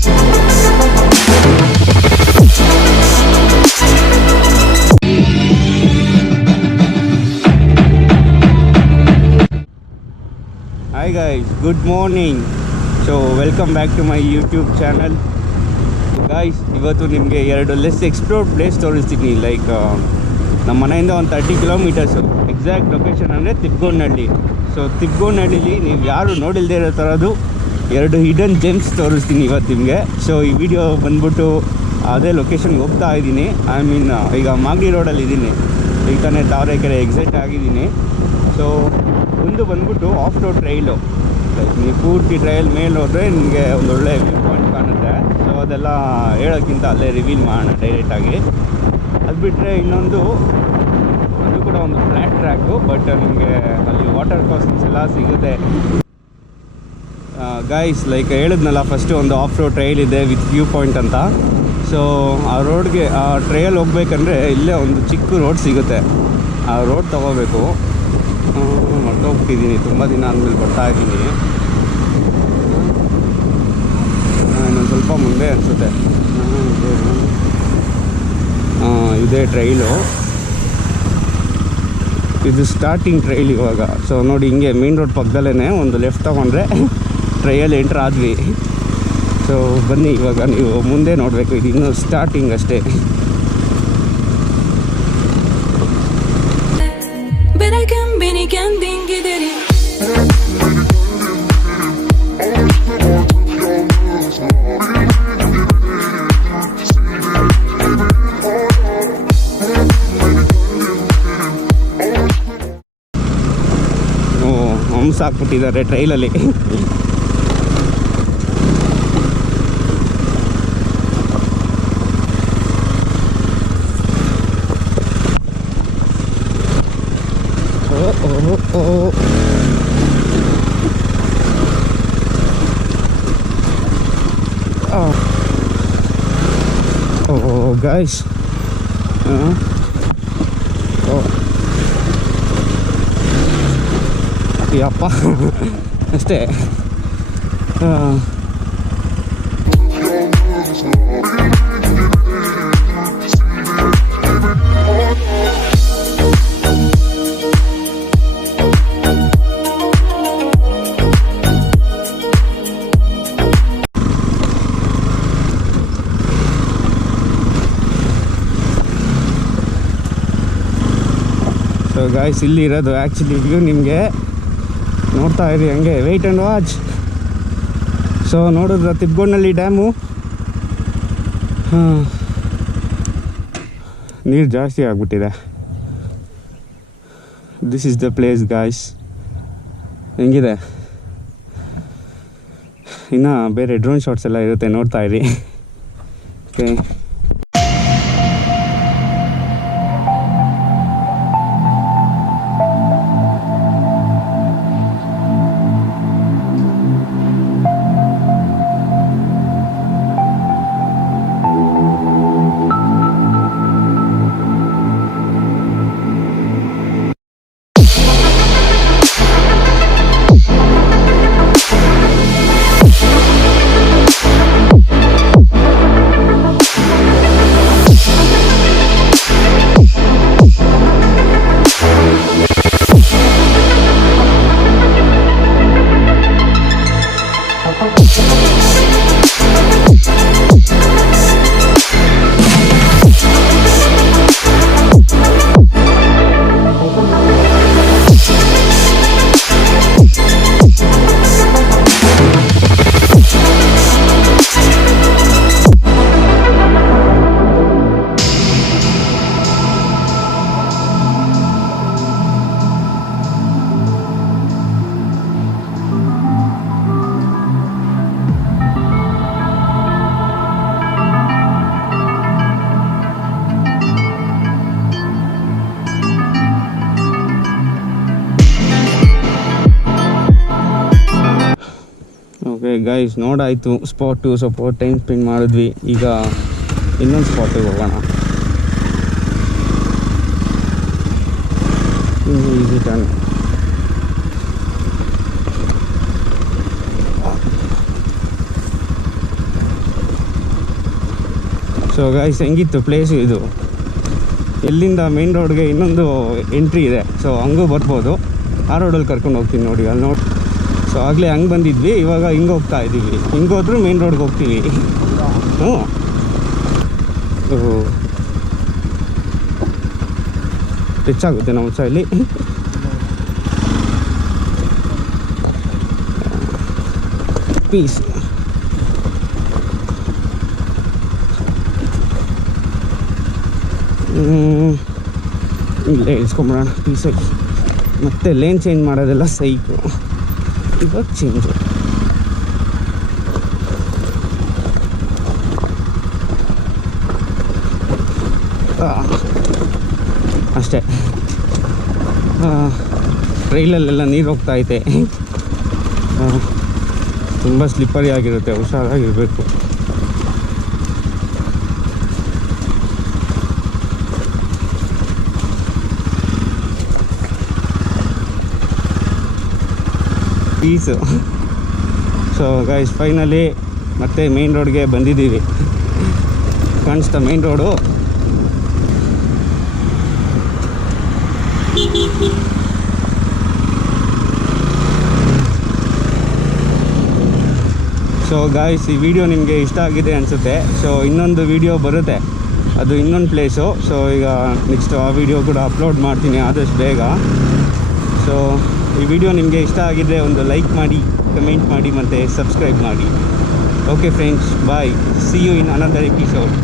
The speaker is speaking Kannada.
Hi guys, good morning. So welcome back to my YouTube channel. Guys, ಇವತ್ತು ನಿಮಗೆ 2 ಲೆಸ್ ಎಕ್ಸ್ಪ್ಲೋರ್ಡ್ ಪ್ಲೇಸ್ ತೋರಿಸ್ತೀನಿ. ಲೈಕ್ ನಮ್ಮ ಮನೆಯಿಂದ ಒಂದು 30 ಕಿಲೋಮೀಟರ್ಸು. ಎಕ್ಸಾಕ್ಟ್ ಲೊಕೇಶನ್ ಅಂದರೆ ತಿಪ್ಗೋನಹಳ್ಳಿ. ಸೊ ತಿಪ್ಗೋನಹಳ್ಳಿಲಿ ನೀವು ಯಾರು ನೋಡಿಲ್ಲದೆ ಇರೋ ಥರದ್ದು 2 ಹಿಡನ್ ಜೆಮ್ಸ್ ತೋರಿಸ್ತೀನಿ ಇವತ್ತು ನಿಮಗೆ. ಸೊ ಈ ವಿಡಿಯೋ ಬಂದ್ಬಿಟ್ಟು ಅದೇ ಲೊಕೇಶನ್ಗೆ ಹೋಗ್ತಾ ಇದ್ದೀನಿ. ಐ ಮೀನ್ ಈಗ ಮಾಗಡಿ ರೋಡಲ್ಲಿ ಇದ್ದೀನಿ. ಈಗ ತಾನೇ ತಾವರೆಕೆರೆ ಎಕ್ಸಿಟ್ ಆಗಿದ್ದೀನಿ. ಸೊ ಒಂದು ಬಂದ್ಬಿಟ್ಟು ಆಫ್ ರೋಡ್ ಟ್ರೈಲು. ಲೈಕ್ ನೀವು ಪೂರ್ತಿ ಟ್ರೈಲ್ ಮೇಲೆ ಹೋದರೆ ನಿಮಗೆ ಒಂದು ಒಳ್ಳೆ ವ್ಯೂ ಪಾಯಿಂಟ್ ಕಾಣುತ್ತೆ. ಸೊ ಅದೆಲ್ಲ ಹೇಳೋಕ್ಕಿಂತ ಅಲ್ಲೇ ರಿವೀಲ್ ಮಾಡೋಣ ಡೈರೆಕ್ಟಾಗಿ. ಅದು ಬಿಟ್ಟರೆ ಇನ್ನೊಂದು ಅದು ಕೂಡ ಒಂದು ಫ್ಲ್ಯಾಟ್ ಟ್ರ್ಯಾಕು, ಬಟ್ ನಿಮಗೆ ಅಲ್ಲಿ ವಾಟರ್ ಕ್ರಾಸಿಂಗ್ಸ್ ಎಲ್ಲ ಸಿಗುತ್ತೆ. ಗೈಸ್, ಲೈಕ್ ಹೇಳಿದ್ನಲ್ಲ ಫಸ್ಟು ಒಂದು ಆಫ್ ರೋಡ್ ಟ್ರೈಲ್ ಇದೆ ವಿತ್ ವ್ಯೂ ಪಾಯಿಂಟ್ ಅಂತ. ಸೊ ಆ ರೋಡ್ಗೆ ಆ ಟ್ರೈಲ್ ಹೋಗ್ಬೇಕಂದ್ರೆ ಇಲ್ಲೇ ಒಂದು ಚಿಕ್ಕ ರೋಡ್ ಸಿಗುತ್ತೆ. ಆ ರೋಡ್ ತೊಗೋಬೇಕು. ಹೋಗ್ತಿದ್ದೀನಿ, ತುಂಬ ದಿನ ಆದಮೇಲೆ ಬರ್ತಾ ಇದ್ದೀನಿ. ಇನ್ನೊಂದು ಸ್ವಲ್ಪ ಮುಂದೆ ಅನಿಸುತ್ತೆ. ಇದೇ ಟ್ರೈಲು, ಇದು ಸ್ಟಾರ್ಟಿಂಗ್ ಟ್ರೈಲ್ ಇವಾಗ. ಸೊ ನೋಡಿ, ಹಿಂಗೆ ಮೇನ್ ರೋಡ್ ಪಕ್ಕದಲ್ಲೇ ಒಂದು ಲೆಫ್ಟ್ ತೊಗೊಂಡ್ರೆ ಟ್ರೈಯಲ್ಲಿ ಎಂಟ್ರ್ ಆದ್ವಿ. ಸೊ ಬನ್ನಿ, ಇವಾಗ ನೀವು ಮುಂದೆ ನೋಡಬೇಕು. ಇದು ಇನ್ನೂ ಸ್ಟಾರ್ಟಿಂಗ್ ಅಷ್ಟೇ. ಹಂಸ ಹಾಕ್ಬಿಟ್ಟಿದ್ದಾರೆ ಟ್ರೈಲಲ್ಲಿ. Guys, ಯಪ್ಪ ಅಷ್ಟೇ. ಸೊ ಗಾಯ್ಸ್, ಇಲ್ಲಿ ಇರೋದು ಆ್ಯಕ್ಚುಲಿ ವ್ಯೂ ನಿಮಗೆ ನೋಡ್ತಾ ಇರಿ ಹಂಗೆ. Weight and watch. ಸೊ ನೋಡಿದ್ರ ತಿಪ್ಗೋನಹಳ್ಳಿ ಡ್ಯಾಮು. ನೀರು ಜಾಸ್ತಿ ಆಗಿಬಿಟ್ಟಿದೆ. This is the place guys. ಹೆಂಗಿದೆ? ಇನ್ನು ಬೇರೆ ಡ್ರೋನ್ ಶಾಟ್ಸ್ ಎಲ್ಲ ಇರುತ್ತೆ, ನೋಡ್ತಾ ಇರಿ. ಓಕೆ, ಗೈಸ್ ನೋಡಾಯಿತು ಸ್ಪಾಟು. ಸ್ವಲ್ಪ ಟೈಮ್ ಸ್ಪೆಂಡ್ ಮಾಡಿದ್ವಿ. ಈಗ ಇನ್ನೊಂದು ಸ್ಪಾಟಿಗೆ ಹೋಗೋಣ. Easy turn. ಸೊ ಗಾಯ್ಸ್ ಹೆಂಗಿತ್ತು ಪ್ಲೇಸು ಇದು. ಎಲ್ಲಿಂದ ಮೇನ್ ರೋಡ್ಗೆ ಇನ್ನೊಂದು ಎಂಟ್ರಿ ಇದೆ, ಸೊ ಹಂಗೂ ಬರ್ಬೋದು. ಆ ರೋಡಲ್ಲಿ ಕರ್ಕೊಂಡು ಹೋಗ್ತೀನಿ ನೋಡಿ, ಅಲ್ಲಿ ನೋಡಿ. ಸೊ ಆಗಲೇ ಹಂಗೆ ಬಂದಿದ್ವಿ, ಇವಾಗ ಹಿಂಗೆ ಹೋಗ್ತಾ ಇದ್ದೀವಿ. ಹಿಂಗೆ ಹೋದ್ರೂ ಮೇನ್ ರೋಡ್ಗೆ ಹೋಗ್ತೀವಿ. ಹ್ಞೂ ಹೆಚ್ಚಾಗುತ್ತೆ ನಮ್ಮ ಸೈಲಿ. ಪೀಸ್ ಇಲ್ಲೇ ಇಳಿಸ್ಕೊಂಬಿಡೋಣ ಪೀಸಾಗಿ. ಮತ್ತೆ ಲೇನ್ ಚೇಂಜ್ ಮಾಡೋದೆಲ್ಲ ಸೈಕು. ಇವಾಗ ಚೇಂಜು ಅಷ್ಟೇ. ರೈಲಲ್ಲೆಲ್ಲ ನೀರು ಹೋಗ್ತಾ ಐತೆ, ತುಂಬ ಸ್ಲಿಪ್ಪರಿ ಆಗಿರುತ್ತೆ, ಹುಷಾರಾಗಿರಬೇಕು. ಪೀಸು. ಸೊ ಗೈಸ್ ಫೈನಲಿ ಮತ್ತೆ ಮೇನ್ ರೋಡ್ಗೆ ಬಂದಿದ್ದೀವಿ. ಕಾಣಿಸ್ತಾ ಮೇನ್ ರೋಡು. ಸೊ ಗಾಯ್ಸ್ ಈ ವಿಡಿಯೋ ನಿಮಗೆ ಇಷ್ಟ ಆಗಿದೆ ಅನಿಸುತ್ತೆ. ಸೊ ಇನ್ನೊಂದು ವಿಡಿಯೋ ಬರುತ್ತೆ, ಅದು ಇನ್ನೊಂದು ಪ್ಲೇಸು. ಸೊ ಈಗ ನೆಕ್ಸ್ಟ್ ಆ ವಿಡಿಯೋ ಕೂಡ ಅಪ್ಲೋಡ್ ಮಾಡ್ತೀನಿ ಆದಷ್ಟು ಬೇಗ. ಸೊ ಈ ವಿಡಿಯೋ ನಿಮಗೆ ಇಷ್ಟ ಆಗಿದ್ದರೆ ಒಂದು ಲೈಕ್ ಮಾಡಿ, ಕಮೆಂಟ್ ಮಾಡಿ ಮತ್ತು ಸಬ್ಸ್ಕ್ರೈಬ್ ಮಾಡಿ. Okay friends, bye. See you in another episode.